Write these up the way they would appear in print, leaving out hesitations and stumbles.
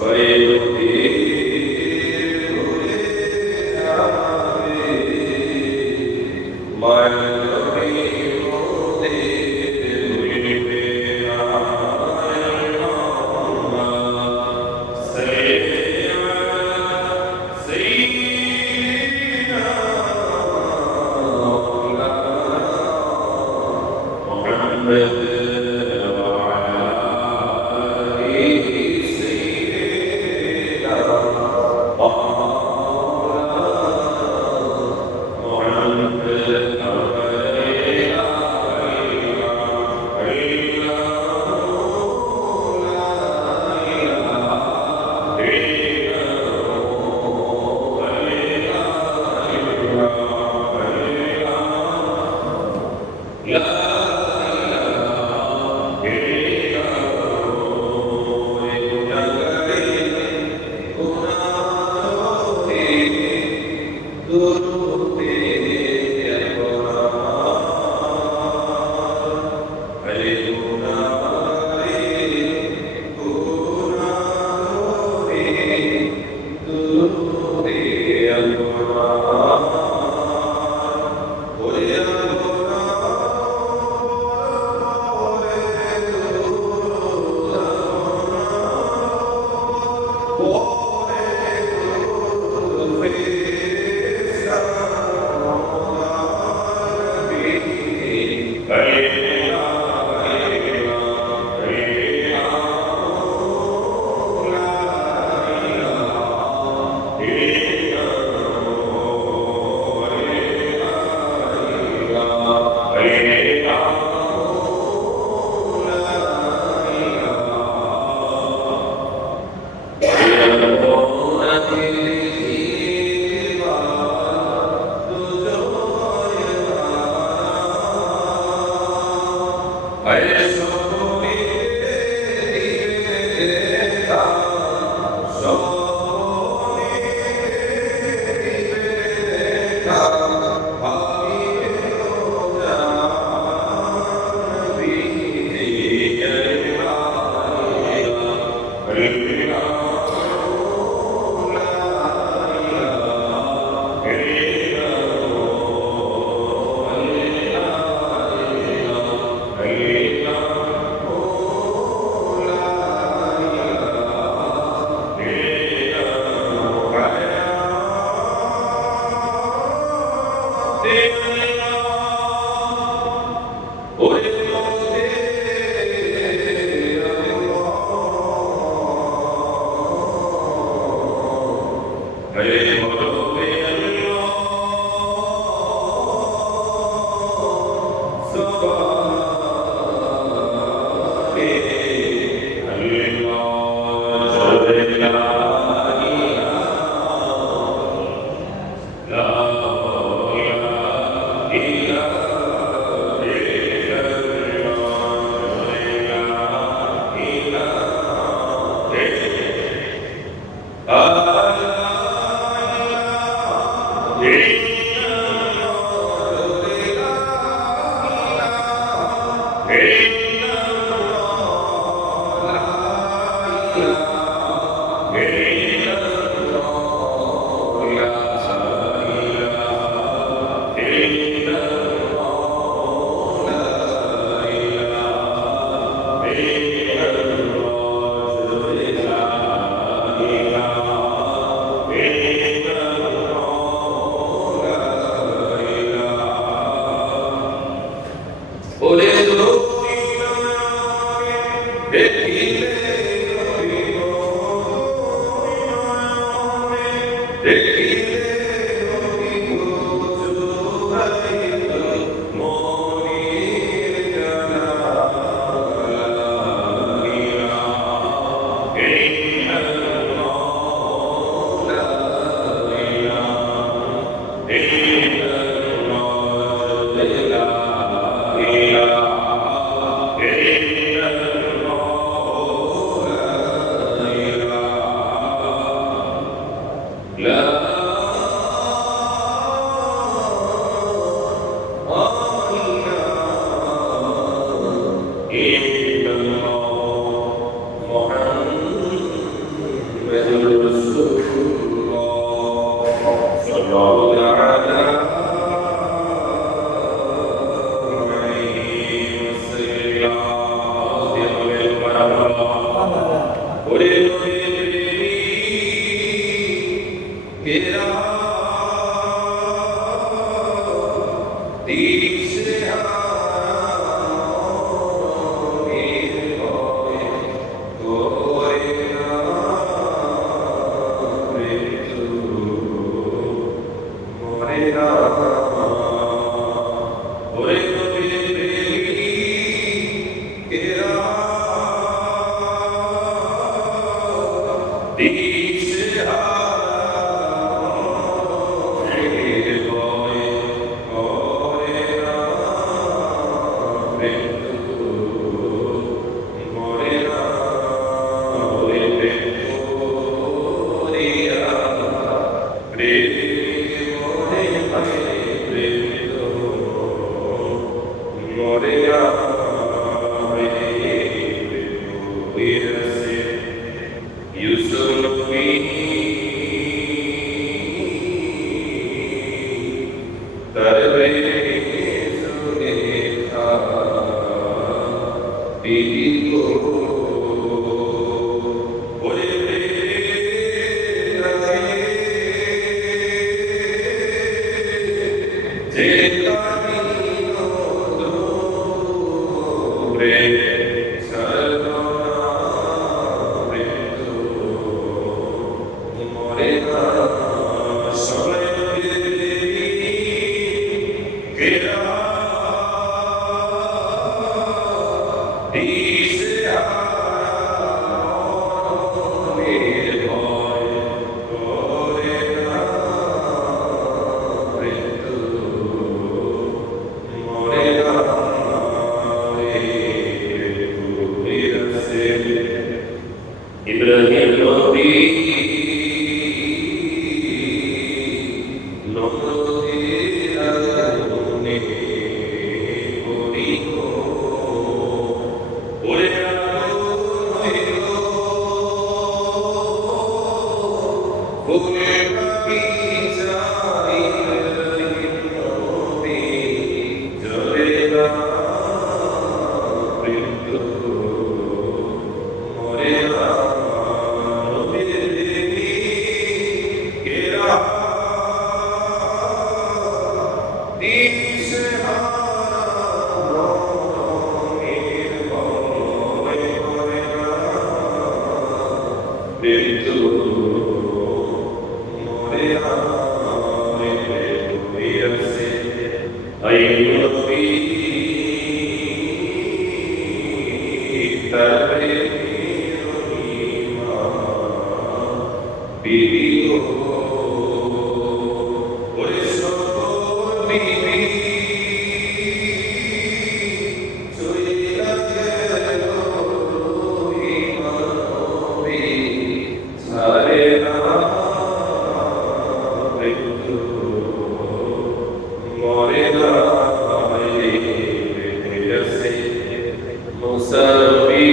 But Musafi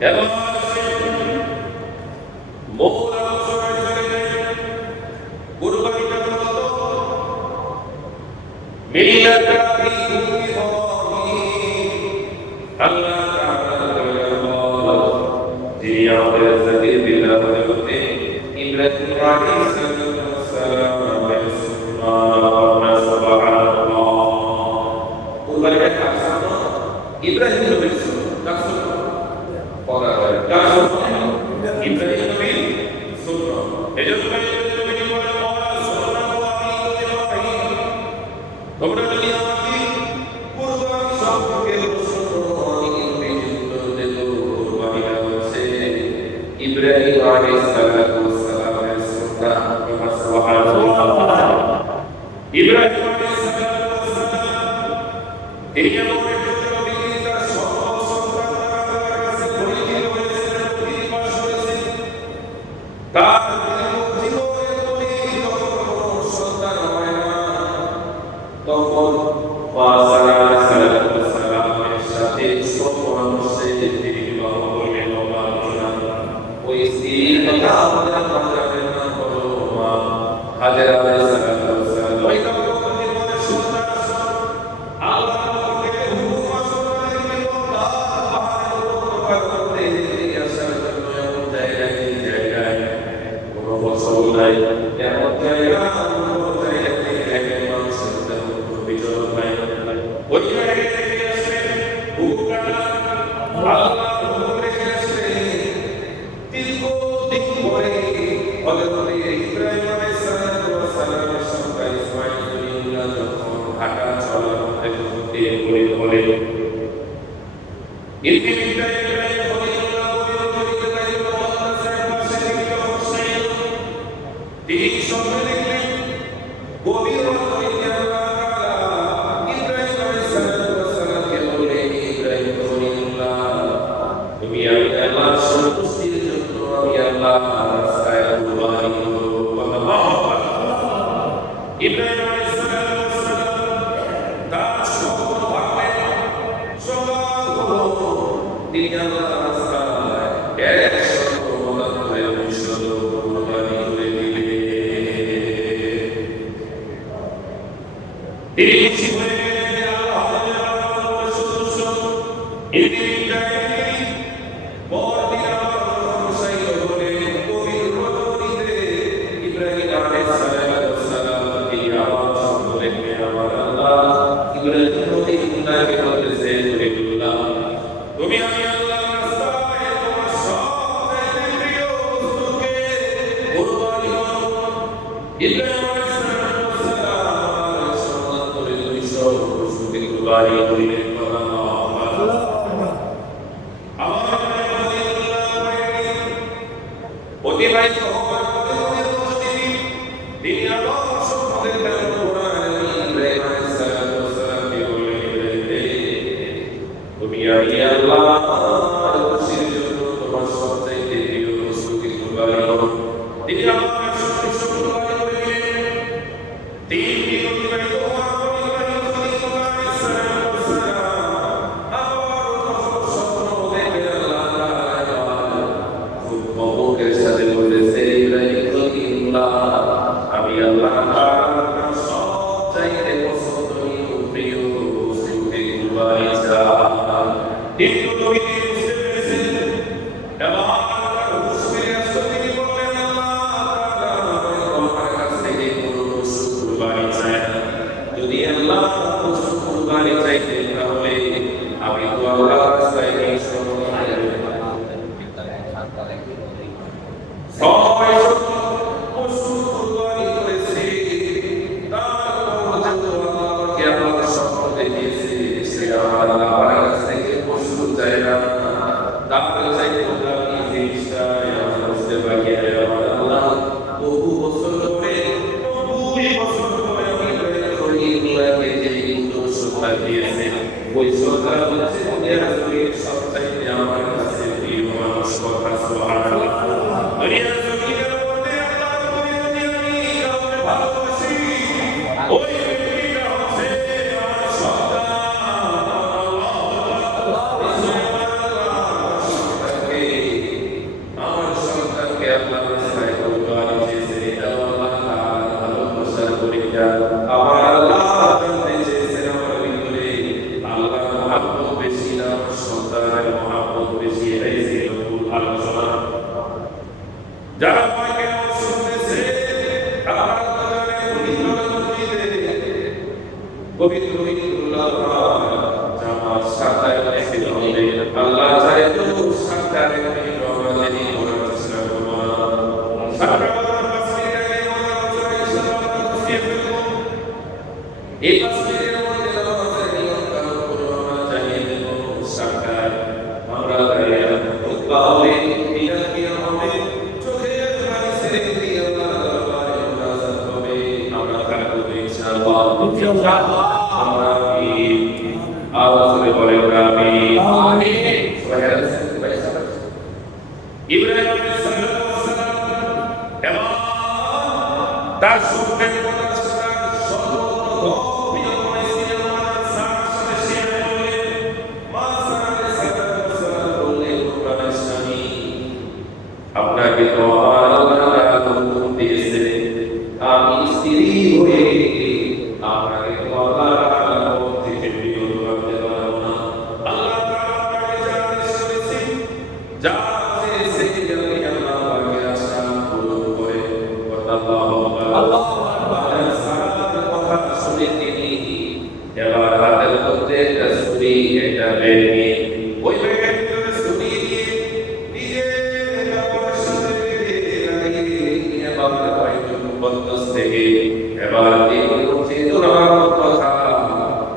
এবং মূল আলোচনায় চলে যায় কুরবানিটা মূলত মিল্লাত আল্লাহ যিনি আমাদের জাতির পিতা হযরত ইব্রাহিম আলাইহিস সালাম সুবহানাল্লাহ কুরবানিটা কাজ ইব্রাহিম নবীর সুন্নাহ পড়া হয় ইব্রাহিম নবীর সুন্নাহ এজন্য নবী বলেন সাল্লাল্লাহু আলাইহি ওয়াসাল্লাম তোমরা যদি আমাকে কুরবানি সম্পর্কে প্রশ্ন করো আমি নবীর কুরবানিটা হচ্ছে ইব্রাহিম আলাইহিস সালামের সুন্নাহ সুবহানাল্লাহ ইব্রাহিম আলাইহিস সালাম তিনি তার জীবনের যখন সন্তান হয় না তখন সালামের সাথে সব মানুষের তিনি বিবাহ করলেন ওই স্ত্রীর কথা আমাদের মাঝে না বলো মা হাজেরা আলাইহিস সালাম ওই দম্পতির মধ্যে সন্তান আল্লাহ থেকে হুকুম আসলে দিল তার পাহাড়ের করতে আসার জন্য এমন জায়গায় ফসল নাই এমন জায়গা জায়গায় মানুষের তেমন কোনো বিচরণ নাই ওই জায়গায় রেখে আসলেন আল্লাহ হুকুম রেখে আসলেন দীর্ঘদিন পরে হযরত ইব্রাহিম আলাইহিস সালামের সন্তান ইসমাঈল খলিলুল্লাহ যখন হাঁটা চলার মধ্যে বলে তিনি স্বপ্নে দেখলেন গভীর রাতে ইব্রাহিম আলাইহিস সালামকে বললেন ইব্রাহিম খলিলুল্লাহ তুমি আল্লাহর সন্তুষ্টির জন্য আমি আল্লাহর রাস্তায় কুরবানি করব আল্লাহু আকবার ইব্রাহিম আলাইহিস সালাম তার স্বপ্ন ভাঙলেন সকাল হলো তিনি আল্লাহর রাস্তায় এক শত মতান্তরে অনুষ্ঠিত কুরবানি করে তিনি খুশি হয়ে গেলেন আল্লাহ সন্তুষ্ট পরদিন সাইল বলে গভীর রজনীতে ইব্রাহিম আলাইহিস সালাম এই আওয়াজ শুনলেন আমার আল্লাহ ইব্রাহিম নবীকে বলতেছে আল্লাহ তুমি আমি আল্লাহর রাস্তায় তোমার সবচেয়ে প্রিয় বস্তুকে কুরবানি করো ইব্রাহিম কুরবানি করিলেন অতিবাহিত হওয়ার পরে তিনি আবার সম্পদের ইব্রাহিম আলাইহিস সালামকে বললেন তুমি আমি আল্লাহর খুশির জন্য তোমার সবচেয়ে প্রিয় বস্তুকে কুরবানি করো তিনি আবার সন্তুষ্ট কুরবানি করে দিলেন তিন দিন অতিবাহিত হওয়ার আমি আল্লাহ সবচাইতে পছন্দনীয় প্রিয় বস্তুকে কুরবানি কিন্তু নবী বুঝতে পেরেছেন এবং তিনি বললেন আমার কাছ থেকে কোনো পশু কুরবানি চাই না যদি আল্লাহ পশু কুরবানি চাইতেন তাহলে আমি তো আল্লাহর রাস্তায় নিয়ে ওই সরকার বলেছে সবচাইতে আমার কাছে প্রিয় মানুষ কথা সুবহানাল্লাহ দুনিয়ার জমিনের মধ্যে আল্লাহর পরিণতি আমি কাউকে ভালোবাসি ওই ব্যক্তিটা হচ্ছে আমার সন্তান আল্লাহু আকবার পবিত্র ঈদুল্লাহ জামাত সাতায় ছিল হবে আল্লাহ চাহে তো সাতায় রমাদানি করার চেষ্টা করব সাতায় এই মাসের মধ্যে নামাজের নিয়ম কানুন করব আমরা জানিয়ে দেব সাতায় আমরা দাঁড়িয়ে খুতবা হবে বিদাত কিয়াম হবে চোখের পানি ছেড়ে দিয়ে আল্লাহ দরবারে মুনাজাত হবে আমরা থাকবো ইনশাআল্লাহ ইনশাআল্লাহ আমিন আওয়াজ করে বলেন আমিন আমিন ইব্রাহিম আলাইহিস সালাম এবং তার সুন্নের কথা শোনার সর্বপ্রথম প্রিয়তমা ছিলেন মানাত সার সাথে শেয়ার করলেন মা সার আলাইহিস সালাম বললেন তোমার স্বামী আপনাকে তো আল্লাহ হুকুম দিয়েছে আমি স্ত্রী হয়ে আপনাকে তো আল্লাহ থেকে বিরত রাখতে পারবো না আল্লাহ তাআলা আপনাকে যা আদেশ করেছেন যা চেয়েছে আমি আল্লাহ পাকের আশা পূরণ করে আল্লাহু আকবার সালাতের কথা শুনে তিনি এবার হাতের মধ্যে একটা ছুরি একটা বের নিয়ে ওই ব্যাগের ভিতরে ছুরি দিয়ে নিজে কাপড়ের সাথে বেঁধে লাগিয়ে বাবার বাইতুল মুকদ্দাস থেকে এবার তিনি বলছে তোমার কথা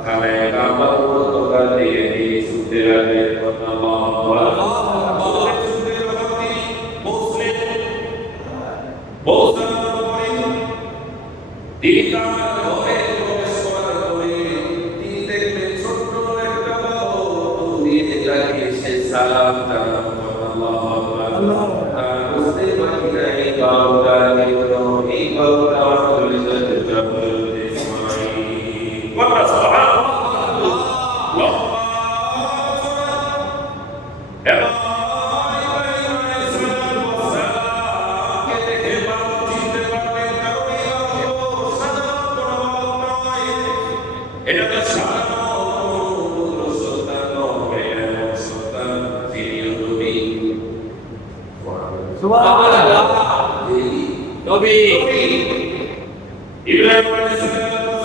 খানে কাবার কথা দিয়ে দিয়ে শুনতে লাগলেন আল্লাহু আকবার শুনতে যখন তিনি বসলেন বসার পরে তিনি তার ঘরে প্রবেশ করার পরে তিনি দেখলেন ছোট্ট একটা বাবু দিয়ে লাগিয়েছে সালাম জানান আল্লাহু আকবার আর বুঝতে বাকি নাই বাবুটা কেবল এই বাবুটা আমার লিজাতে যাবে ইসমাঈল ওয়া সুবহানাল্লাহ এবং ইব্রাহিম আলাইহিস সালাম কে দেখে বাবু চিনতে পারলেন কারণ এই বাবু সাধারণ কোনো বাবু নয় এটা তো সাধারণ সন্তান নয় এমন সন্তান তিনি নবী সুবহানাল্লাহ নবী ইব্রাহিম আলাইহিস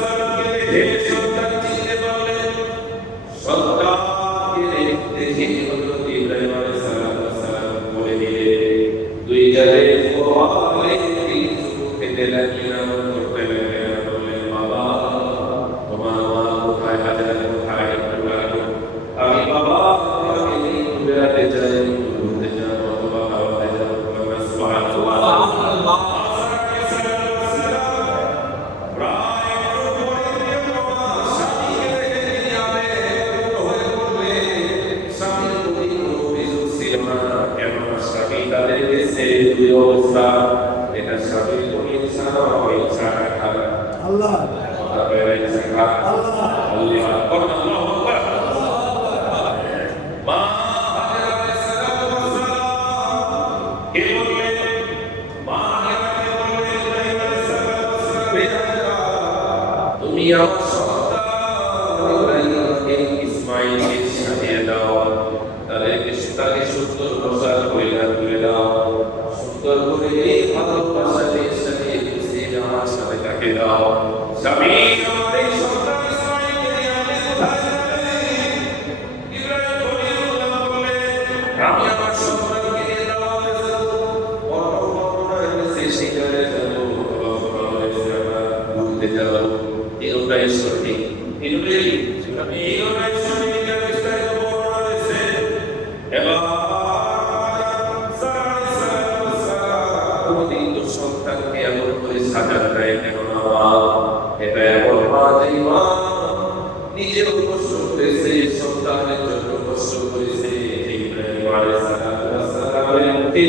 সালামকে দেখে সন্তান চিনতে পারলেন সন্তানকে দেখে হযরত ইব্রাহিম আলাইহিস সালাম বলে দিলে দুই জায়গায় বলে তিনি চুপ খেতে লাগলেন করতে লাগলেন বললেন বাবা তোমার মা কোথায় হাজার কোথায় আমি বাবা আমি বেড়াতে যাই ঘুরতে যাবো বাবা খাওয়াতে যাবো সুবহানাল্লাহ এটা স্বামীর কোন ইনসান হয় ইনসান খারাপ আল্লাহ তারপরে ইনসান খারাপ আল্লাহ আল্লাহু আকবার মা হাজরা আলাইহিস সালাম কে বললেন মা হাজরা বললেন ইব্রাহিম আলাইহিস সালাম তুমি আমার সন্তান ইব্রাহিম ইসমাঈলকে সাজিয়ে দাও তাকে সুন্দর পোশাক পরিধান করে দাও সুন্দর করে ভালোবাসা দিয়ে সাজিয়ে খুশি আমার সাথে তাকে দাও স্বামী আমার এই সন্তান ইসমাঈলকে নিয়ে আপনি কোথায় যাবেন ইব্রাহিম খলিলুল্লাহ বললেন আমি আমার সন্তানকে নিয়ে দাওয়াতে যাব বর্ণনায় এসেছে সেখানে যাব ঘুরতে যাব এটাই সঠিক এটাই সঠিক বিস্তারিত বর্ণনা রয়েছে এবার সন্তানকে এমন করে সাজান দেয় কেন না এটা এমন মা যে মা নিজেও কষ্ট করেছে সন্তানের জন্য কষ্ট করেছে ইব্রাহিম আলাইহিস সালামের মুখে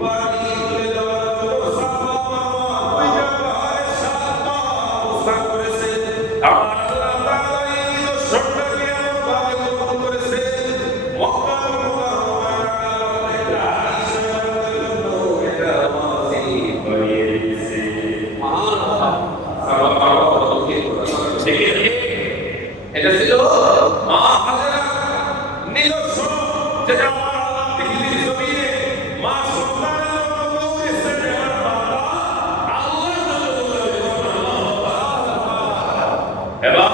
পানি তুলে দেওয়ার জন্য সাফা মারওয়া দুইটা পাহাড়ের সাতটা অবস্থান করেছে আমার আল্লাহ তাআলা এই নিদর্শনটাকে এমন ভাবে কবুল করেছে মক্কা মুকাররমার এটা ছিল মা হাজরা নিদর্শন যেটা আমার আল্লাহ পৃথিবীর জমিনে মা সন্তানের জন্য বলেছেন আল্লাহ এবার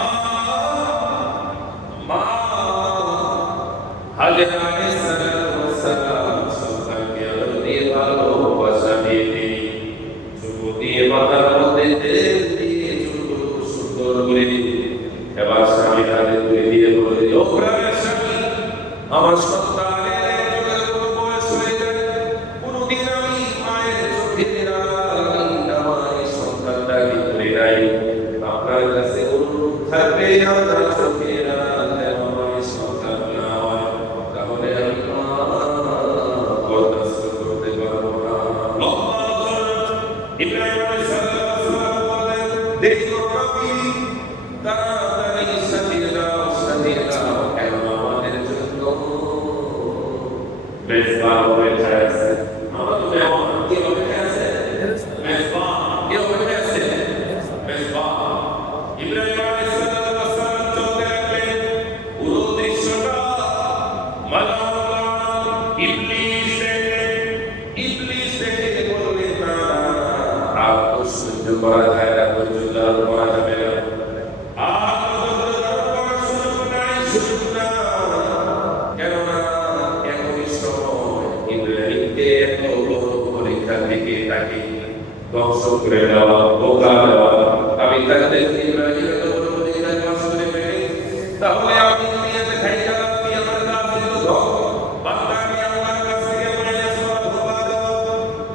করে এবার স্বামী হাতে তুলে দিয়ে বলে, ও প্রাণের স্বামী, আমার সন্তানের একজনের কোনো বয়স হয়ে যায়, কোনোদিন আমি মায়ের চোখের আড়ালে আমার এই সন্তানটাকে তুলে নাই, আপনার কাছে অনুরোধ থাকবে আপনার চোখের আড়ালে আমার এই সন্তান না হয়, তাহলে আমি বরদাস্ত করতে পারবো না। ইব্রাহিম আলাইহিস সালাম বলেন, দেরি করো না বিবি, তাড়াতাড়ি সাজিয়ে দাও, কেন আমাদের জন্য মেজবান হয়ে আছে। আমরা তো মেহমান, কে অপেক্ষা আছে? মেজবান, কে অপেক্ষা আছে? মেজবান। ইব্রাহিম আলাইহিস সালাম চলতে লাগলেন, পুরো দৃশ্যটা মালাউল্লাহ ইবলিস দেখে বললেন, না আর তো সহ্য করা যায় না, ধৈর্য ধারণ করা যাবে না, কেননা একই সময় ইব্রাহিমকে এত বড় পরীক্ষা থেকে তাকে ধ্বংস করে দেওয়া, ধোঁকা দেওয়া, আমি তাদের ইব্রাহিম এত বড় পরীক্ষা পাস করে ফেলি, তাহলে আমি দুনিয়াতে খাইতে লাগবি আমার কাছে বান্দা, আমি আমার কাছ থেকে মনে ধোঁকা দেওয়া।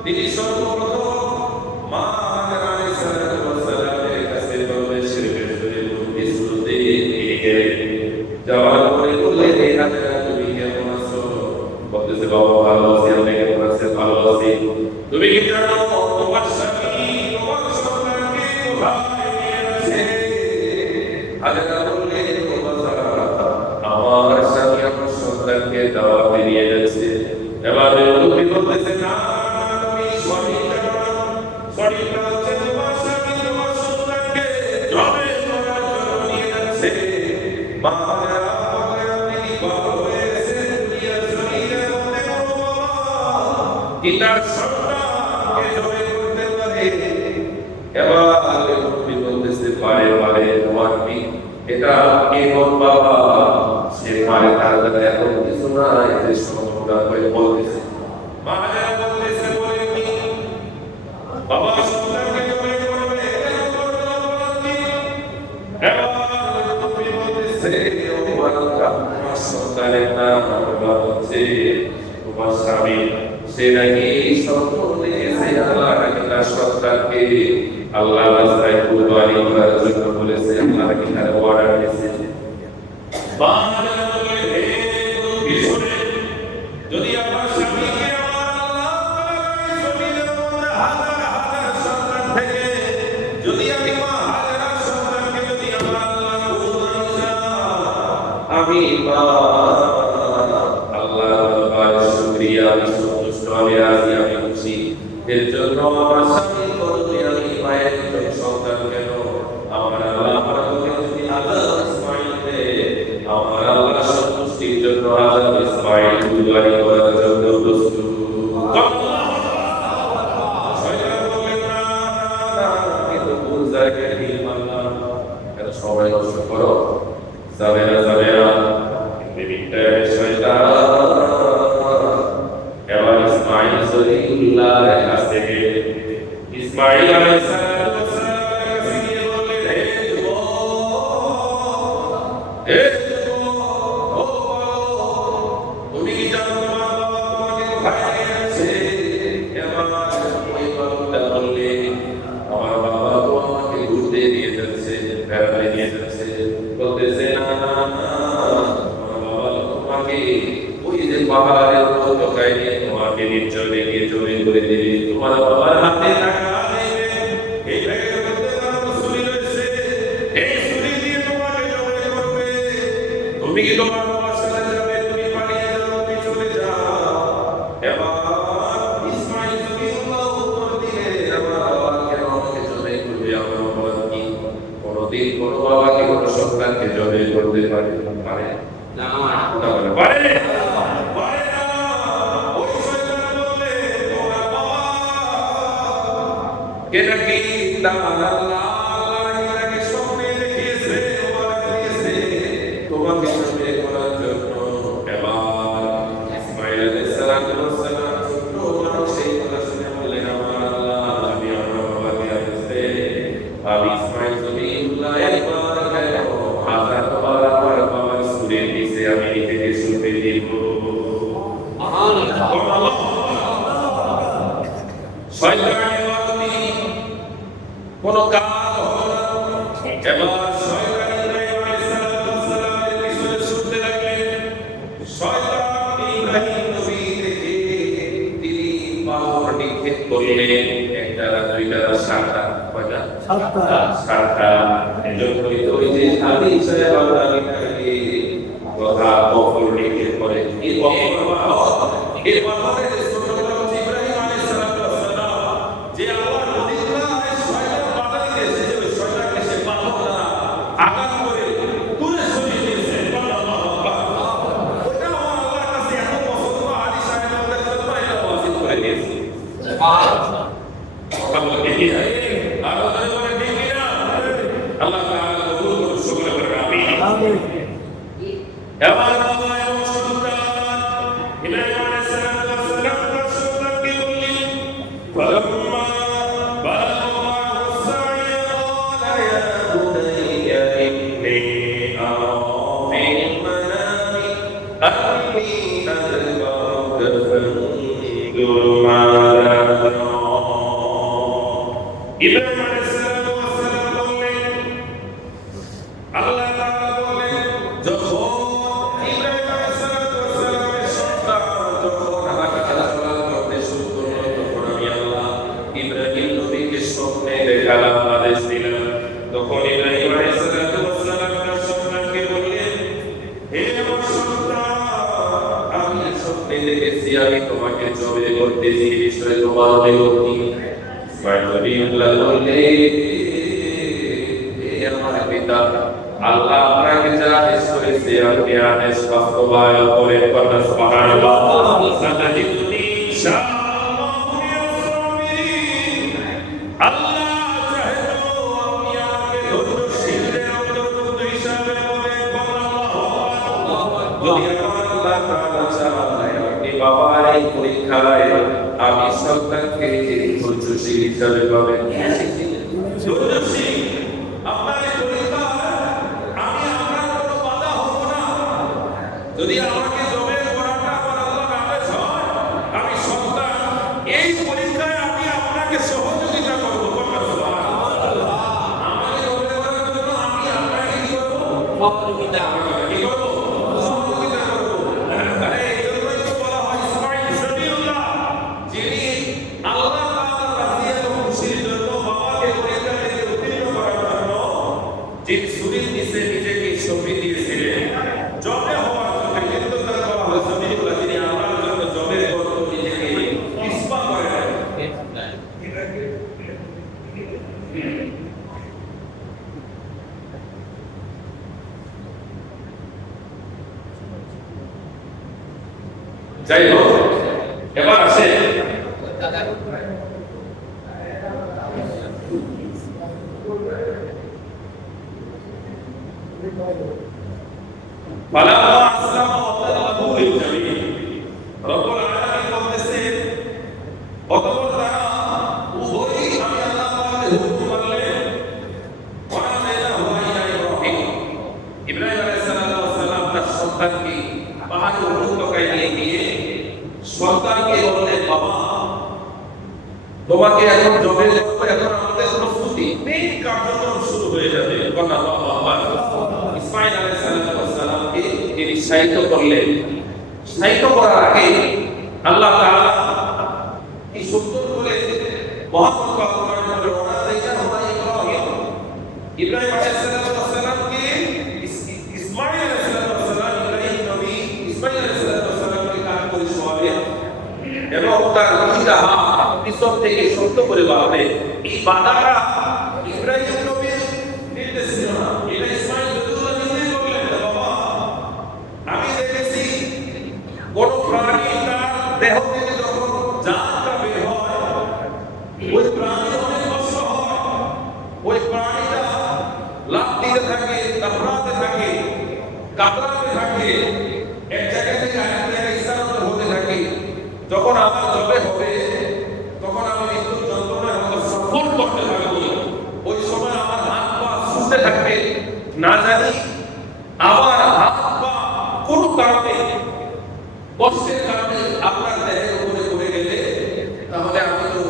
তিনি সর্বপ্রথম মা হাজেরা আলাইহিস সালামের কাছে প্রবেশের ভেতরে শুরুতে দিয়ে গেলেন, যাওয়ার পরে বললেন, এই হাজেরা তুমি কেমন আছো? বলতেছে, বাবা ভালো আছি। আপনি কেমন আছেন? ভালো আছি। তুমি কি জানো তোমার স্বামী তোমার সন্তানকে কোথায় নিয়ে আছে? হাজেরা বললেন, আমার স্বামী আমার সন্তানকে দাওয়াতে নিয়ে যাচ্ছে। এবার নবী বলতেছে, না তুমি সঠিক জানো না, সঠিকটা হচ্ছে তোমার স্বামী তোমার সন্তানকে জবে করার জন্য নিয়ে যাচ্ছে। মা হাজেরা বললেন, আপনি কি বাবা হয়ে গেছেন? দুনিয়ার জমিনের মধ্যে কোনো বাবা কি তার সন্তানকে জবে করতে পারে? এবার নবী বলতেছে, পারে পারে, তোমার কি এটা কেমন বাবা? সে পারে, তার কাছে এখন কিছু নাই, যে সমস্যা হয়ে বলতেছে। মা হাজেরা বলতেছে, বলে কি বাবা সন্তানকে জবে করবে? এবার নবী বলতেছে, ও বান্দা, তোমার সন্তানের নাম হচ্ছে তোমার স্বামী, সে নাকি স্বপ্ন দেখেছে আল্লাহ নাকি তার সন্তানকে আল্লাহ রাস্তায় কুরবানি করার জন্য বলেছে, আল্লাহ নাকি তার অর্ডার দিয়েছে। যদি আমার স্বামীকে আমার আল্লাহ তাআলা জমিনের মধ্যে হাজার হাজার সন্তান থেকে যদি আমি মা হাজেরার সন্তানকে যদি আমার আল্লাহ কুরবানি চাই, আমি মা আল্লাহর দরবারে শুকরিয়া, আমি সন্তুষ্ট, আমি রাজি, আমি খুশি। এর জন্য আমার স্বামী বলতে, আমি মায়ের সন্তান কেন, আমার আল্লাহ আমাকে যদি হাজার ইসমাইল দেয়, আমার আল্লাহ সন্তুষ্টির জন্য হাজার ইসমাইল কুরবানি করার জন্য প্রস্তুত। কিন্তু ভুল জায়গায় ঢিল মারলাম, এত সময় নষ্ট করো, যাবে না যাবে না। এবার ইসমাইল সলিল্লাহর কাছ থেকে ইসমাইল আলাইহিস সালামের কাছে গিয়ে বললেন, হে যুবক, তুমি কি জানো তোমার বাবা তোমাকে কোথায় নিয়ে যাচ্ছে? এবার ওই বালকটা বললেন, আমার বাবা তো আমাকে ঘুরতে নিয়ে যাচ্ছে, বেড়াতে নিয়ে যাচ্ছে। বলতেছে, না না না, তোমার বাবা তোমাকে ওই যে পাহাড়ের উপত্যকায় নিয়ে তোমাকে নির্জনে নিয়ে জমি করে দেবে, তোমার বাবার হাতে টাকা নেবে, এই ব্যাগের মধ্যে তার ছুরি রয়েছে, এই ছুরি দিয়ে তোমাকে জবে করবে। তুমি কি তোমার বাবার সাথে যাবে? তুমি পালিয়ে যাও, তুমি চলে যাও। এবার ইসমাইল সবিউল্লাহ উত্তর দিলে, আমার বাবা কেন আমাকে জবে করবে? আমার বাবা কি কোনোদিন কোনো বাবাকে কোনো সন্তানকে জবে করতে পারে? পারে না, পারে না। ওই শয়তান বললে, তোমার বাবা কে নাকি তার আল্লাহ নাকি স্বপ্নে দেখিয়েছে, দিয়েছে তোমাকে জবে করার জন্য। এবার ইসমাইল আলাইহিস সালাম ছোট্ট মানুষ সেই কথা শুনে বললেন, আমার আল্লাহ আমি আমার বাবাকে আদেশ দেয়, আমি ইসমাইল সবিউল্লাহ একবার সাতটা এজন্যই তো ওই যে হাদিস সাহেব আল্লাহকে কথা কবর লিখে করে এই কবরে ছোটবেলা হচ্ছে ইব্রাহিম আলাইহিস সালাম যে আল্লাহর পবিত্রতায় শয়তান বাধা দিয়েছে যে শয়তানকে সে পাথর দ্বারা আঘাত করে দূরে সরিয়ে দিয়েছে আল্লাহু আকবার ওটা আমার আল্লাহর কাছে এত পছন্দ হাদিস সাহেব আমাদের জন্য এটা ওয়াজিব করে দিয়েছে সুবহানাল্লাহ আল্লাহ কি আল্লাহ তাআলা কবুল করুন সকলে বলেন আমিন আমিন এবার বাবা এবং সন্তান ইব্রাহিম আলাইহিস সালাম তার সন্তানকে বললেন ফালাম্মা বালাগা সা'য়া ক্বালা ইয়া বুনাইয়া ইন্নী আরা ফিল মানামি আন্নী আযবাহুকা ফানজুর মাযা তারা ইব্রাহিম আলাইহিস সালাম বললেন আল্লাহ তাআলা বললেন যখন ইব্রাহিম আলাইহিস সালামের সন্তান যখন আমাকে খেলাধুলা করতে শুরু করলো তখন আমি আল্লাহ ইব্রাহিম নবীকে স্বপ্নে দেখালাম আদেশ দিলাম তখন ইব্রাহিম আলাইহিস সালাম তার সন্তানকে বললেন হে আমার সন্তান আমি স্বপ্নে দেখেছি আমি তোমাকে জবে করতেছি এই বিষয়ে তোমার অবগতি ইসমাঈল বললেন আমার পিতা আল্লাহ আপনাকে যা আদেশ করেছে আপনি আদেশ বাস্তবায়ন করেন সুবহানাল্লাহ সাতাজিদুনি ইনশাআল্লাহু মিনাস সাবিরিন আল্লাহ চাহে তো আপনি আমাকে ধৈর্যশীলদের অন্তর্ভুক্ত হিসাবে বলেন আল্লাহু আকবার যদি আল্লাহ তাআলা চায় আপনি বাবার এই পরীক্ষায় আমি সন্তানকে ধৈর্যশীল হিসাবে পাবেন ধৈর্যশীল আপনার এই পরীক্ষা আমি আপনার কোনো বাধা হব না যদি আমাকে জবে করাটা আমার আল্লাহর আদেশ হয় আমি সন্তান এই পরীক্ষায় আমি আপনাকে সহযোগিতা করব সুবহানাল্লাহ আমাকে জবে করার জন্য আমি আপনাকে কি করব সহযোগিতা কি করব সহযোগিতা করব আরে এইজন্যই তো বলা হয় ইসমাঈল সবিউল্লাহ যিনি আল্লাহ তাআলার রাজি এবং খুশির জন্য বাবাকে পরীক্ষা থেকে উত্তীর্ণ করার জন্য যিনি সুরির নিচে নিজেকে সঁপে দিয়েছিলেন জবে হওয়ার জন্য কিন্তু তার বলা হয় সবিউল্লাহ যিনি আল্লাহর জন্য জবে করতে নিজেকে ইসপা করেন যাই হোক এবার আসে ফালাম্মা আসলামা ওয়াতাল্লাহু লিল জাবিন রব্বুল আলামিন বলতেছেন অতঃপর তারা উভয়ই আমি আল্লাহ তাআলার হুকুম মানলেন ওয়ানাদাইনাহু ইলা ইব্রাহিম ইব্রাহিম আলাইহিস সালাম তার সন্তানকে পাহাড়ের উপত্যকায় নিয়ে গিয়ে সন্তানকে বললেন বাবা তোমাকে এখন জবে করব এখন আমাদের প্রস্তুতি মেন কার্যক্রম শুরু হয়ে যাবে আল্লাহু আকবার ইসমাঈল আলাইহিস সালামকে তিনি শায়িত করলেন শায়িত করার আগে আল্লাহ তাআলা এই সুন্দর করে মহাপত আল্লাহর নামে রওনা দিলেন ইব্রাহিম আলাইহিস সালামকে ইসমাঈল আলাইহিস সালাম ইব্রাহিম নবী ইসমাঈল আলাইহিস সালামকে কাঁধে করে শোয়ালেন এবং তার দুইটা হাত পিছন থেকে শক্ত করে বাঁধলেন এই বাঁধাটা ইব্রাহিম নবীর নির্দেশ ছিল না এটা ইসমাঈল রাদিয়াল্লাহু নিজেই বললেন বাবা আমি দেখেছি কোন প্রাণী তার দেহ থেকে যখন জানটা বের হয় ওই প্রাণীর অনেক কষ্ট হয় ওই প্রাণীটা লাফ দিতে থাকে দাপড়াতে থাকে কাতরাতে থাকে এক জায়গা থেকে আরেক জায়গায় স্থানান্তর হতে থাকে যখন আমার জবে হবে তখন আমি মৃত্যুর যন্ত্রণায় আমাকে সফর করতে থাকবো ওই সময় আমার হাত পা ছুটতে থাকবে না জানি আমার হাত পা কোনো কারণে কষ্টের কারণে আপনার দেহের উপরে পড়ে গেলে তাহলে আমি তো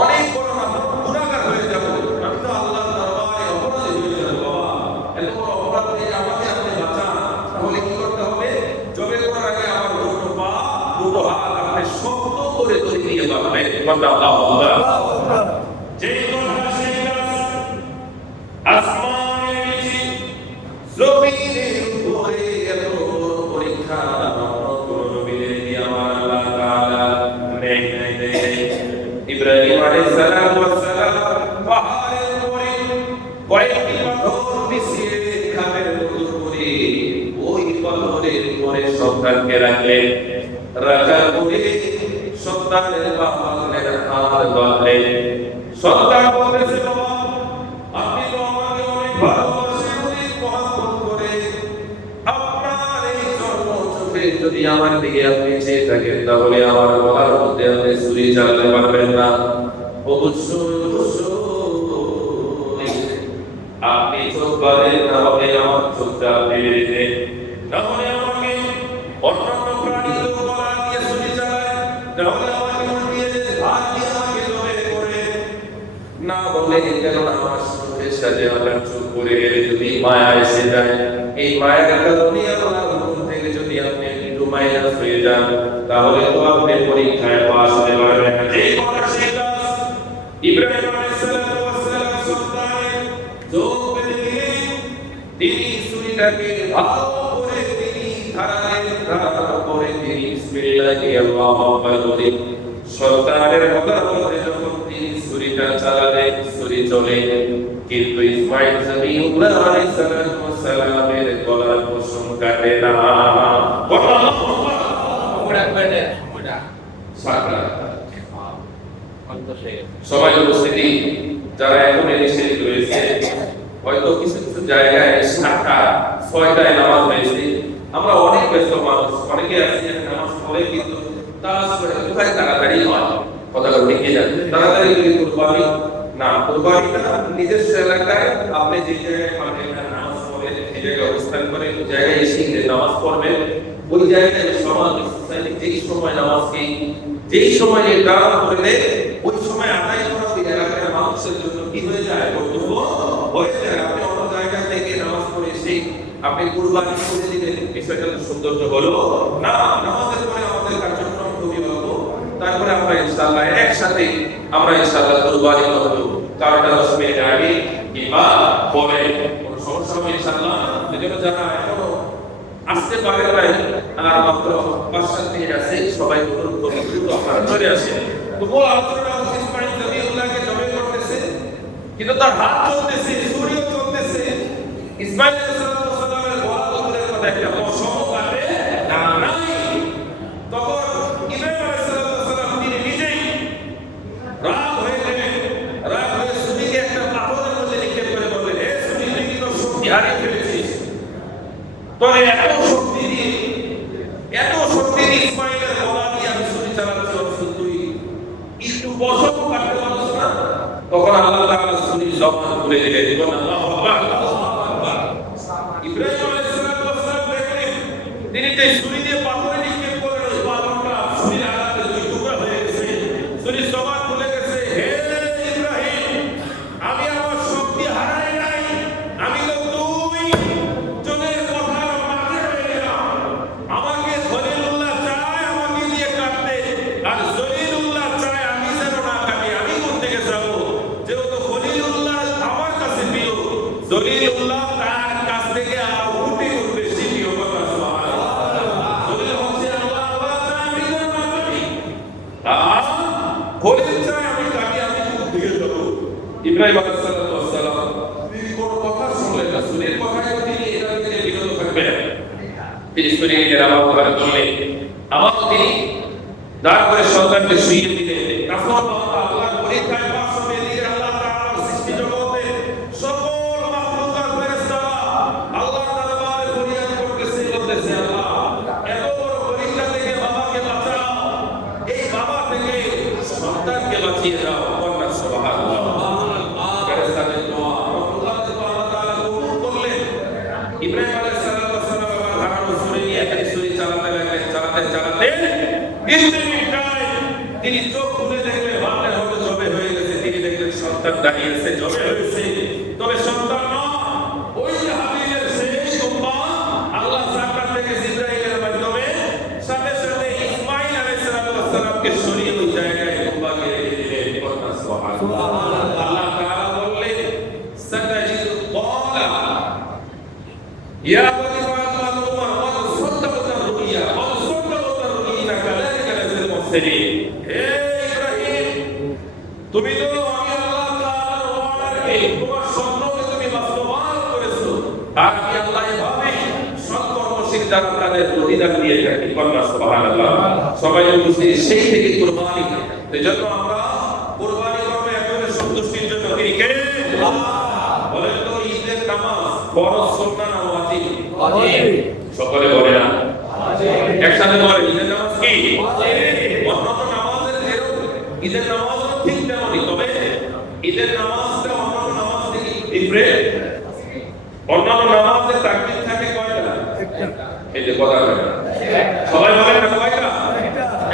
অনেক বড় গুনাহগার হয়ে যাব আমি তো আল্লাহর দরবারে অপরাধী হয়ে যাব বাবা এত বড় অপরাধ থেকে আমাকে আপনি বাঁচান তাহলে কি করতে হবে জবে করার আগে আমার দুটো পা দুটো হাত আপনি শক্ত করে ধরে নিয়ে যাবেন আল্লাহু আকবার যেই কথা সেই কাজ সন্তানকে রাখলেন, রাখার পরে সন্তানের বাবার হাত বাঁধলেন। সন্তান বলতেছে, বাবা আপনি তো আমাকে অনেক ভালোবাসেন, অনেক মহব্বত করে, আপনার এই জন্ম চোখে যদি আমার দিকে আপনি চেয়ে থাকেন তাহলে আমার গলার মধ্যে আপনি ছুরি চালাতে পারবেন না। অবশ্যই আপনি চোখ বাঁধেন, না হলে আমার চোখটা আপনি বেঁধে দেন, না হলে আমাকে অন্যান্য প্রাণীর গলা দিয়ে ছুরি চালায়, না হলে আমাকে উল্টিয়ে হাত দিয়ে আমাকে জবে করে, না বলে কেন আমার চোখের সাথে আপনার চোখ পড়ে গেলে যদি মায়া এসে যায়, এই মায়ার কারণে আমার মন থেকে যদি আপনি একটু মাইনাস হয়ে যান তাহলে তো আপনি পরীক্ষায় পাস হতে পারবেন না। এই কথা সেই কাজ ইব্রাহিম আলাইহিস সালাম সন্তানের চোখ বেঁধে দিলেন। তিনি ছুরিটাকে ভালো করে তিনি ধারালেন, ধারার পরে তিনি বিসমিল্লাহি আল্লাহু আকবার বলে সন্তানের কথার মধ্যে যখন তিনি ছুরিটা চালালেন, ছুরি চলে, কিন্তু ইসমাঈল জবিউল্লাহ আলাইহিস সালামের গলার পশম কাটে না। সবাই উপস্থিতি যারা এখন এসে রয়েছে, হয়তো কিছু কিছু জায়গায় 7টা 6টায় নামাজ হয়েছে। আমরা অনেক ব্যস্ত মানুষ, অনেকে আছে নামাজ পড়ে কিন্তু কোথায় তাড়াতাড়ি হয়, কথাটা ঢেকে যায়, তাড়াতাড়ি কুরবানি না, কুরবানিটা নিজস্ব এলাকায় আপনি যে জায়গায় পাবেন নামাজ পড়ে সেই জায়গায় অবস্থান করে ওই জায়গায় এসে নামাজ পড়বেন, ওই জায়গায় সমাজ যেই সময় নামাজকে যেই সময় দাঁড়ানো করে দেয় ওই সময় আদায় করা ওই এলাকার মানুষের জন্য কি হয়ে যায়, কর্তব্য হয়ে যায়। আপনি অন্য জায়গা থেকে নামাজ পড়ে এসে আপনি কুরবানি করে দিলেন, বিষয়টা সৌন্দর্য হলো না। নামাজের পরে আমাদের কার্যক্রম খুবই অল্প, তারপরে আমরা ইনশাআল্লাহ একসাথে আমরা ইনশাআল্লাহ কুরবানি করব। 10 মিনিট আগে কিংবা পরে কোনো সমস্যা হবে ইনশাআল্লাহ। এজন্য যারা এখনো আসতে পারে নাই আর মাত্র 5-7 মিনিট আছে, সবাই অনুরোধ করব দ্রুত আপনারা চলে আসেন। তো বল আলোচনা ইসমাঈল জবিউল্লাহকে জবে করতেছে, কিন্তু তার হাত চলতেছে, ছুরিও চলতেছে। ইসমাঈল আলাইহিস সালামের গলা দূরের কথা একটা পশম কাটে না নাই। তখন ইব্রাহিম আলাইহিস সালাম তিনি নিজেই রাগ হয়ে গেলেন, রাগ হয়ে ছুরিকে একটা পাথরের মধ্যে নিক্ষেপ করে বললেন, হে ছুরি, তুই কি তোর শক্তি হারিয়ে ফেলেছিস? তোর এত শক্তি দিয়ে ইসমাঈলের গলা দিয়ে আমি ছুরি চালাচ্ছি, অথচ তুই একটু পশম কাটতে পারছ না? তখন আল্লাহ তাআলা ছুরির জবান খুলে দিলেন। আল্লাহু আকবার। ইব্রাহিম আলাইহিস সালাম দেখলেন তিনি যে ছুরি দিয়ে পাথরে নিক্ষেপ করলেন, ওই পাথরটা ছুরির আঘাতে 2 টুকরা হয়ে গেছে, ছুরির জবান খুলে গেছে। হে ইব্রাহিম, আমি আমার শক্তি হারাই নাই, আমি তো তুই জনের কথার মাঝে হয়ে গেলাম। আমাকে খলিলুল্লাহ চায় আমাকে দিয়ে কাটতে, আর জলিলুল্লাহ চায় আমি যেন না কাটি। আমি কোন থেকে যাব? যেহেতু খলিলুল্লাহ আমার কাছে প্রিয়, জলিলুল্লাহ তার কাছ থেকে আর কোটি গুণ বেশি প্রিয়। কথা সুবহানাল্লাহ। জলিল হচ্ছে আল্লাহ, আল্লাহ চায় আমি যেন না কাটি, আর খলিল চায় আমি কাটি। আমি কোন দিকে যাব? ইব্রাহিম আলাইহিস সালাম তিনি কোনো কথা শুনলেন না, ছুরির কথায় তিনি এটা থেকে বিরত থাকবেন। তিনি ছুরি নিয়ে রামাত করলেন, আবার তিনি দাঁড় করে সন্তানকে শুইয়ে দিলেন। কাফর আল্লাহর পরীক্ষায় পাস হবে, দিয়ে আল্লাহ তাআলার সৃষ্টি জগতে সকল মাখলুকাত ফেরেশতারা আল্লাহর দরবারে ফরিয়াদ করতেছে, বলতেছে, আল্লাহ এত বড় পরীক্ষা থেকে বাবাকে বাঁচাও, এই বাবা থেকে সন্তানকে বাঁচিয়ে দাও। কন্যা সুবহানাল্লাহ। ফেরেশতাদের দোয়া আল্লাহ তাআলা কবুল করলেন। ইব্রাহিম আলাইহিস সালাম আবার ধারালো ছুরি নিয়ে ছুরি চালাতে লাগলেন, চালাতে তিনি চোখ খুলে দেখলেন, ভাবলেন হয়তো জবে হয়ে গেছে। তিনি দেখলেন সন্তান দাঁড়িয়েছে, জবে হয়েছে। তবে সন্তান নয়, ওই যে হাবিলের শেষ উম্মাহ আল্লাহ জান্নাত থেকে জিবরাইলের মাধ্যমে সাথে সাথে ইসমাঈল আলাইহিস সালামকে সরিয়ে ওই জায়গায় কুরবানি রেখে দিলেন। সুবহানাল্লাহ। আল্লাহ তাআলা বললেন, সাতাজিদু ক্বালা ইয়া বনি ফাতিমা ওয়া সাদাকাত রুইয়া ওয়া সাদাকাত রুইয়া কাযালিকা নাজিল মুহসিনিন। হে ইব্রাহিম, তুমি তো আমি আল্লাহ তাআলার ওয়াদাকে, তোমার স্বপ্নকে তুমি বাস্তবায়ন করেছো, আর আমি আল্লাহ এভাবে সৎকর্মশীল দ্বারা তাদের প্রতিদান দিয়ে থাকি। সুবহানাল্লাহ। সবাই বুঝি সেই থেকে কুরবানি। এজন্য আমরা কুরবানি করব একজনের সন্তুষ্টির জন্য। তিনি কে? আল্লাহ। বলেন তো ঈদের নামাজ ফরজ, সুন্নাহ না ওয়াজিব? ওয়াজিব। সকলে বলে না ওয়াজিব। একসাথে বলে ঈদের নামাজ কি? ওয়াজিব। অন্যান্য নামাজের এরকম ঈদের নামাজও ঠিক তেমনই, তবে ঈদের নামাজটা অন্যান্য নামাজ থেকে ডিফারেন্ট। অন্যান্য নামাজে তাকবীর থাকে কয়টা? একটা। এই যে কথা বলেন সবাই বলেন না কয়টা?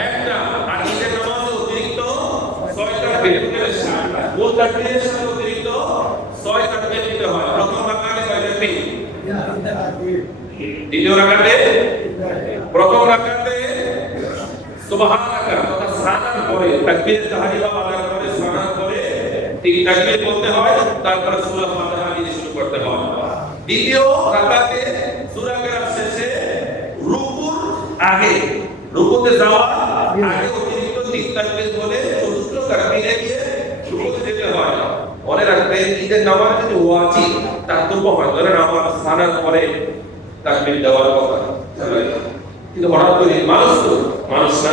একটা। আর ঈদের নামাজে অতিরিক্ত 6টা তাকবীর। মূল তাকবীরের সাথে অতিরিক্ত 6 তাকবীর দিতে হয়। প্রথম রাকাতে কয় তাকবীর? দ্বিতীয় রাকাতে? প্রথম রাকাতে সুবহানাকা তথা সানার পরে তাকবীর তাহরিমা আদার করে সানার পরে 3 তাকবীর বলতে হয়, তারপরে সূরা ফাতিহা দিয়ে শুরু করতে হয়। দ্বিতীয় রাকাতে সূরা কেরাত শেষে রুকুর আগে, রুকুতে যাওয়ার আগে অতিরিক্ত 3 তাকবীর বলে চতুর্থ তাকবীরে গিয়ে রুকুতে যেতে হয়। মনে রাখবেন ঈদের নামাজ যদি ওয়াজিব তাকবীর হয়, ধরেন আমার সানার পরে তাকবীর দেওয়ার কথা, কিন্তু হঠাৎ করে মানুষ না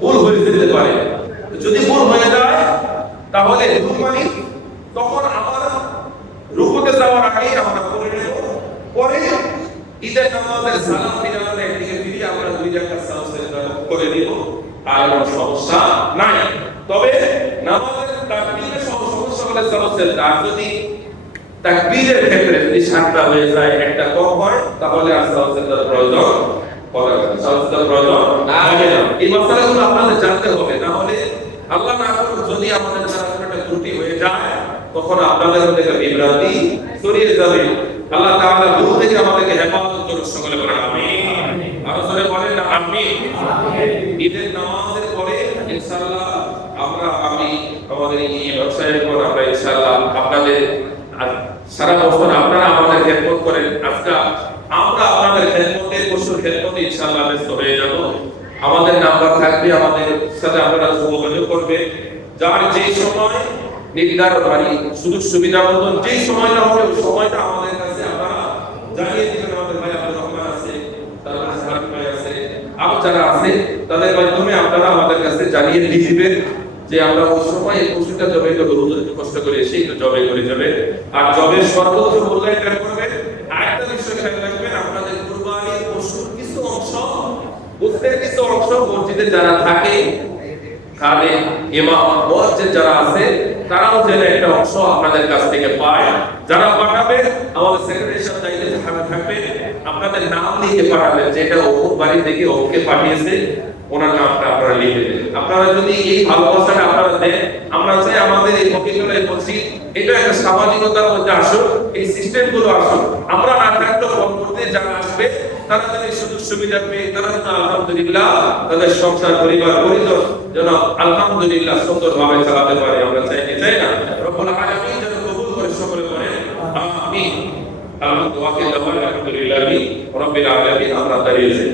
ভুল হয়ে যেতে পারে। যদি ভুল হয়ে যায় তাহলে মানে তখন আবার রুকুতে যাওয়ার আগে আমরা পড়ে নেব, পরে ঈদের নামাজের সালাম ফিরানোর একদিকে ফিরে আমরা 2 রাকাত সালাত করে নিব, আর কোনো সমস্যা নাই। তবে নামাজের তাকবীরের সমস্যা হলে সালাত আর যদি তাকবীরের ক্ষেত্রে যদি 7টা হয়ে যায়, একটা কম হয়, তাহলে আর সালাতের প্রয়োজন পড়ে না। সালাতের প্রয়োজন হবে না। এই মাসালাগুলো আপনাদের জানতে হবে, না হলে আল্লাহ না করুক যদি আমাদের দ্বারা একটা ত্রুটি হয়ে যায়, তখন আপনাদের মধ্যে বিভ্রান্তি ছড়িয়ে যাবে। আল্লাহ তাআলা ভুল থেকে আমাদেরকে হেফাজত করুন। সকলে বলেন আমিন। আরো জোরে বলেন না আমিন। ঈদের নামাজের পরে ইনশাআল্লাহ আমি আমাদের এই ব্যবসায়ের উপর আমরা ইনশাআল্লাহ আপনাদের সারা বছর আপনারা আমাদের খেদমত করেন, আজকে আমরা আপনাদের খেদমতে পশুর খেদমতে ইনশাআল্লাহ ব্যস্ত হয়ে যাব। আমাদের নাম্বার থাকবে, আমাদের সাথে আপনারা যোগাযোগ করবেন। যার যে সময় নির্ধারণ মানে সুযোগ সুবিধা মতন যে সময়টা হবে ওই সময়টা আমাদের কাছে আপনারা জানিয়ে দিবেন। আমাদের ভাই আব্দুর রহমান আছে, তারপরে সালাম ভাই আছে, আর যারা আছে তাদের মাধ্যমে আপনারা আমাদের কাছে জানিয়ে দিবেন যে আমরা ওই সময় এই পশুটা জবাই করব, একটু কষ্ট করে এসে একটু জবাই করে যাবে। আর জবের সর্বোচ্চ মূল্যায়ন করবেন। আরেকটা বিষয় খেয়াল রাখবেন, আপনাদের কুরবানির পশুর কিছু অংশ, গোশতের কিছু অংশ মসজিদে যারা থাকে, খালে ইমাম মুয়াজ্জিন যারা আছে, তারাও যেন একটা অংশ আপনাদের কাছ থেকে পায়। যারা পাঠাবে আমাদের সেক্রেটারি সাহেব দায়িত্বে থাকবে, আপনাদের নাম লিখে পাঠাবেন, যেটা অমুক বাড়ি থেকে অমুককে পাঠিয়েছে, ওনার নামটা আপনারা লিখে দেবেন। আপনারা যদি এই ভালোবাসাটা আপনারা দেন, আমরা চাই আমাদের এই ফকিরগুলোই বলছি, এটা একটা সামাজিকতার মধ্যে আসুক, এই সিস্টেমগুলো আসুক। আমরা না থাকলেও পরবর্তীতে যারা আসবে তারা যেন এই সুযোগ সুবিধা পেয়ে তারা যেন আলহামদুলিল্লাহ তাদের সংসার পরিবার পরিজন যেন আলহামদুলিল্লাহ সুন্দরভাবে চালাতে পারে। আমরা চাই কি চাই না? রব্বুল আলামিন যেন কবুল করে সকলে বলেন আমিন। আলহামদুলিল্লাহ রাব্বিল আলামিন। আমরা দাঁড়িয়ে যাই।